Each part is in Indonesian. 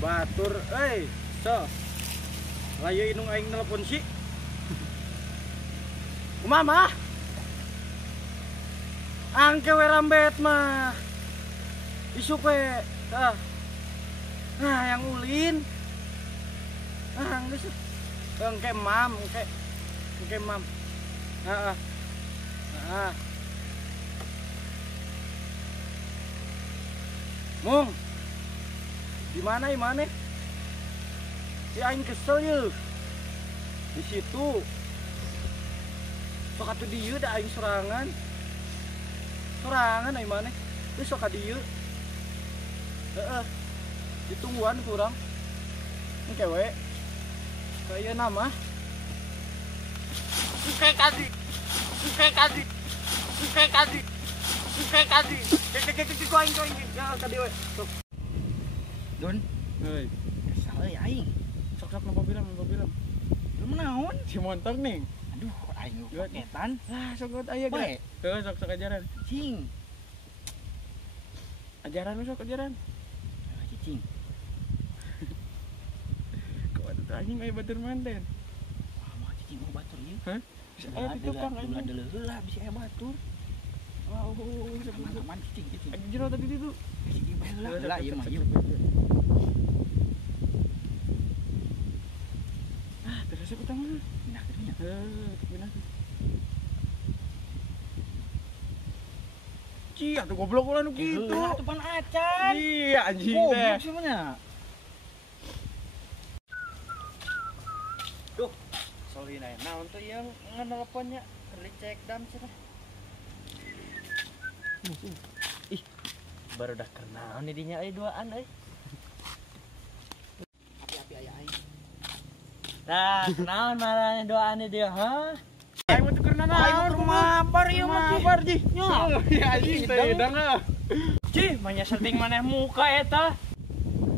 batur, so. Layu inung aing telepon si. Kumaha? Angke we rambet mah. Isuk we. Nah, yang ulin. Geus. Engke mam, engke mam. Heeh. Mung. Di mana? Si aing kesel ye. Di situ. Sok atuh dieu da aing sorangan. Sorangan ai maneh. Geus sok ka dieu. Heeh. Ditungguan kurang. Engke we. Kayak nama. Kayak kadi. Koing. Ya kadi we. Sok. Don. Heuy. Kesal euy aing. Sok napa bilang. Lu naon? Si motor ning. Aduh, aing paketan. Lah, sok aya ge. Heuh, sok ajaran. Cing. Ajaran lu sok ajaran. Cing. Anjing aya batur manten. Wah, mah cicing mau batur ieu. Hah? Bisa aya tukang anjing. Ulah heula bisa aya batur. Wah, aman cicing. Anjing jero tadi itu. Cicing bae heula ieu mah ieu. Terus utang lu. Nah, pindah. Ci, atuh goblok ulah nu kitu. Atuh pan acan. Iya anjing teh. Goblok semuanya. Duh, sorry nih. Nah untuk yang nge-nelponnya cek dam sih. Ih, baru dah kenal nih dinya duaan Api aya aing. Nah, kenaon marahnya doaan dia, ha? Aing mau tuker naon? Aing mabar ieu mah mabar ji. Nya. Ya anjing teh dang. Ci, manya setting maneh muka eta.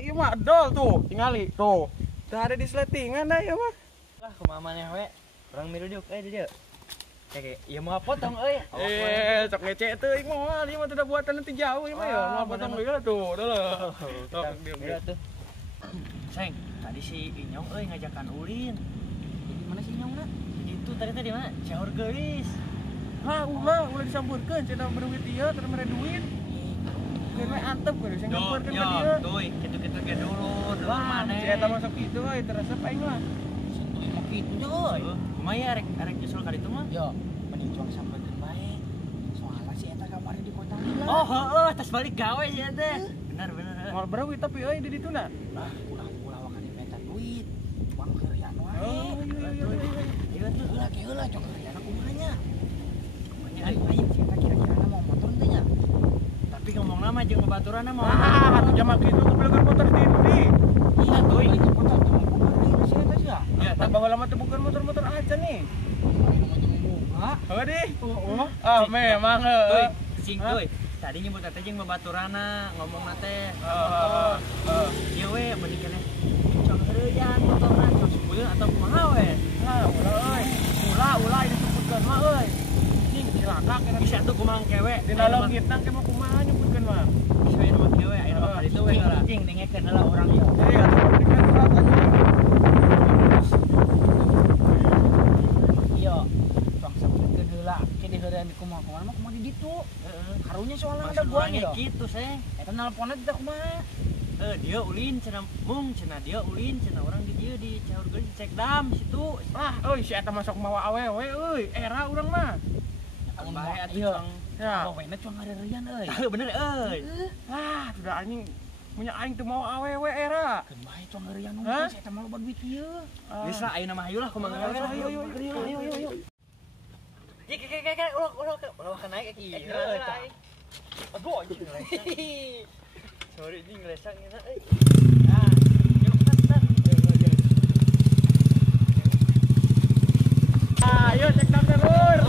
Ieu mah dol tuh, tingali tuh. Tah ada di sletingan dah ieu mah. Lah kumaha maneh we? Urang miruduk di dieu. Kayak ieu mah potong euy. Sok ngece teh ieu mah ieu mah teh buatan nanti jauh ieu mah ya. Mah potong heula tuh, dah. Sok dieu tuh. Seng, tadi si Inyong ngajakan ulin. Jadi mana si Inyong nak? Jadi itu tadi mana? Caur geus. Ulah disamburkeun cenah berduit ieu terus mere duit. Keun we antep geus sing nyamperkeun ka dieu. Tuh, kitu-kitu ge dulu maneh. Si eta masuk kitu euy terus aing mah. Gitu euy. Kumaha arek nyusul ka ditu mah? Yo, mending cuang sampeurkeun bae. Soalna si eta kamari di kota heula. Oh, heueuh, tas balik gawe si eta. Bener. Moal berapa tapi euy di dituna? Lah, ulah wakan diminta duit. Cuang keurian wae. Oh, iya. Ieu tuh heula cok keurian kumaha nya? Aing si eta kira-kira mau motor teh nya. Tapi ngomongna mah jeung babaturanna mah. Atuh jam kitu kebeuleukeun motor di dieu. Iya, tuh itu motor ya, tambah lama tuh bukan motor-motor aja nih. Buka. Memang cing euy. Tadi nyebut teh jeung babaturana ngomong teh. Ieu we mending keneh. Cong heureuyan motorna cong supeuleun atau kumaha we? Ulah ini sebutkeun mah euy. Cing cilaka kena bisa tuh kumaha kewe. Dina leungitna ke mah kumaha nyebutkeun mah. Bisa aya mah kewe, aya mah kali teu we lah. Cing dengekeun heula urang ieu. Jadi atuh berikan surat aja. Di kumaha mah kumaha di ditu. Karunya soalnya ada guanya gitu, Seng. Eta nelponnya teh kumaha? Dia ulin cenah mung cenah dia ulin cenah urang di dieu di Caur geus cek dam situ. Euy si eta masuk mawa awewe euy, era urang mah. Amun bae atuh cong. Ya, awena cong ngareurian euy. Bener euy. Sudah anjing punya aing teu mau awewe era. Keun bae cong ngareurian nu si eta mah loba duit ieu. Geus lah ayeuna mah hayu lah kumaha ngawe. Ayo. Ulah naik ki. Aduh anjing ngelesak. Sorry ini ngelesak ngena euy. Yuk tar. Ayo cek dam terus.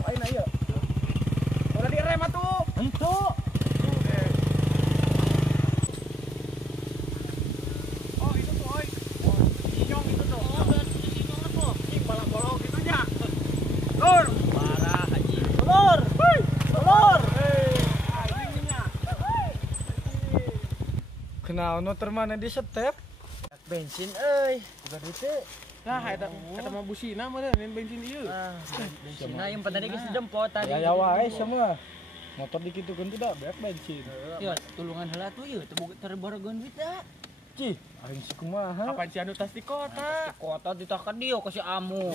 sok ayeuna ieu. Udah direm atuh. Henteu. Oh, itu tuh, oi. Oh, Inyong itu tuh. Oh, berarti Inyong atuh. Ih, balak-balok gitu nya. Lur. Parah haji. Lur. Hei, lur. Hei, anjingnya. Kenal motor mana di setep? Bensin euy. Bukan itu. Nah, eta mah busina mah main bensin ieu. Bensin yang tadi geus dijemput tadi. Ya wae semua. Motor dikitukeun tidak beak bensin. Ya, tulungan heula tuh ieu teu terborogon duit da. Cih, aing si kumaha? Apaan si anu tas di kota? Di kota ditah dieu ka si Amu.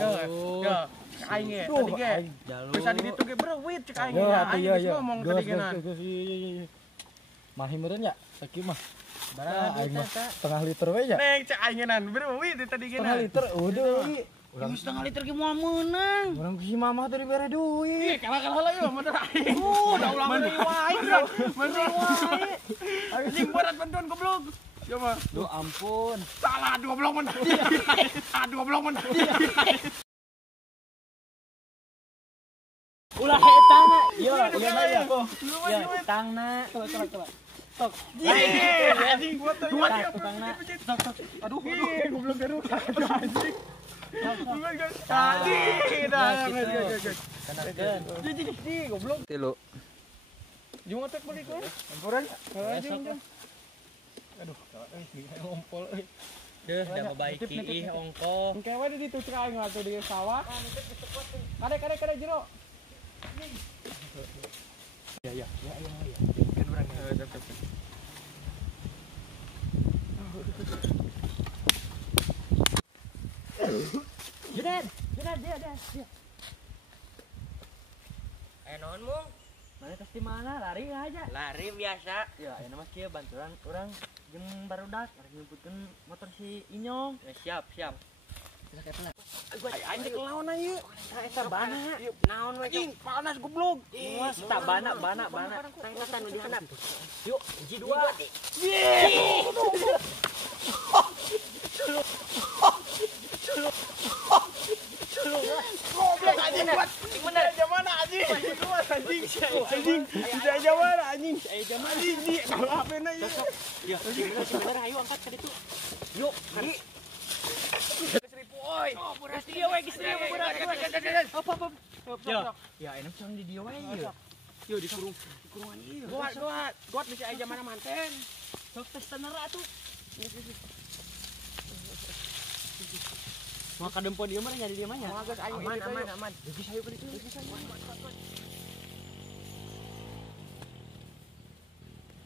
Ya, aing ge tadi ge. Bisa di ditu ge bereuit cek aing. Aing geus ngomong tadi genan. Mahi meureun ya, sakieu mah. Barang aing mah setengah liter we ya. Neng cek aingenan bereuit tadi genan. Setengah liter udah. Urang setengah liter ge moal meunang. Urang si mama tadi bere duit. Kalah heula yeuh motor aing. Da ulang deui wae. Bener wae. Anjing berat bantuan goblok. Ya mah. Duh ampun. Salah goblok mun. Goblok mun. Ulah etangna. Yo, ya. Ya, etangna. Kelak. Tok. Anjing gua tuh. Etangna. Tok. Aduh. Goblok garu. Anjing. Tadi dah. Kenakeun. Di goblok. Tilu. Jung otek balik we. Campuran. Anjing. Aduh, ngompol euy. Deuh, da membaiki ih ongko. Engke we di ditu cek aing atuh di sawah. Kade jero. Ya. Kan urang. Jedet, dia. Naon mung? Mana tos di mana? Lari aja. Lari biasa. Ya, enak mah kieu bantuan urang jeung barudak arek nyumputkeun motor si Inyong. Ya, siap. Anjing lawan aja. Eta bana. Naon we? Anjing panas goblok. Mas tak bana. Tang tanu di handap. Yuk, hiji dua. Goblok anjing kuat. Bener aja mana anjing? Anjing. Bisa aja mana anjing? Aja mana anjing? Kalau HP-na ya. Ya, bener ayo angkat ka ditu. Yuk, kali. Oi, beras dia we geus dia beras. Apa. Ya, enak cang di dia we ieu. Yo di kurungan ieu. Guat bisa aja mana manten. Sok tes tanara atuh. Maka dempo dia mah nyari dia mah nya. Aman. Geus ayo ka ditu.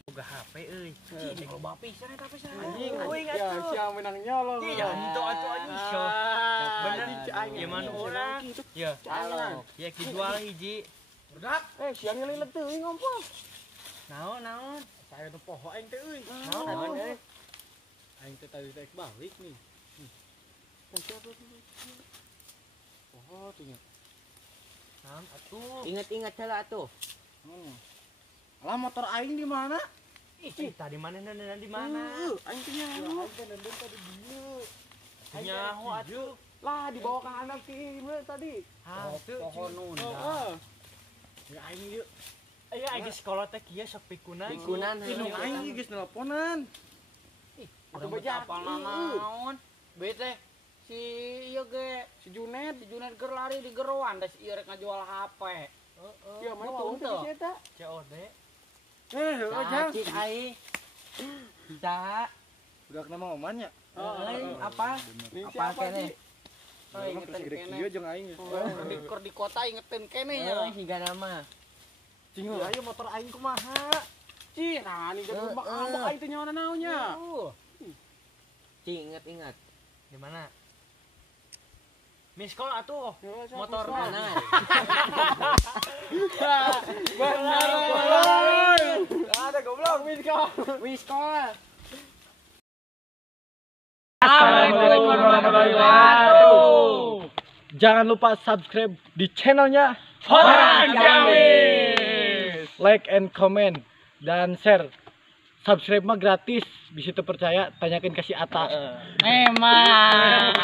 Boga HP euy. Cing loba pisan eta pisan. Anjing, euy atuh. Ya, sia menang nyolong. Ya, henteu atuh anjing. Bener aing iman urang. Ya. Halo. Ya kijual hiji. Budak. Sia ngelilet teuing ngompol. Naon? Saya teh poho aing teh euy. Naon euy? Aing teh tadi teh balik nih. Poho tuh nya. Naon atuh? Ingat-ingat heula atuh. Lah motor aing di mana? Ih, tadi mana dan di mana? Aing teh nyaho. Aing teh nenden tadi dieu. Nyaho atuh. Lah dibawa ke anak kieu tadi. Pohon nunda. Ya aing ieu. Aya aing sekolah teh kieu sok pikunan. Pikunan aing geus nelponan. Atuh baja apal naon? Bete si ieu ge si Junet keur lari di geroan da si ieu rek ngajual HP. Heeh. Ya mana tuh si eta? COD. Cik ai. Da. Udah nama omannya. Apa kene? Ingetin kene. Ieu jeung aing. Di kota ingetin kene ya. Higa nama. Cing ayo motor aing kumaha? Cing, nah ini jadi abang aing teh nyawana naonnya. Cing ingat. Di mana? Miss call atuh. Motor mana? Benar. Ada goblok Miss call. Assalamualaikum warahmatullahi wabarakatuh. Jangan lupa subscribe di channelnya Orang Gamis. Like and comment dan share. Subscribe mah gratis, bisa terpercaya, tanyakan kasih Ata. Memang.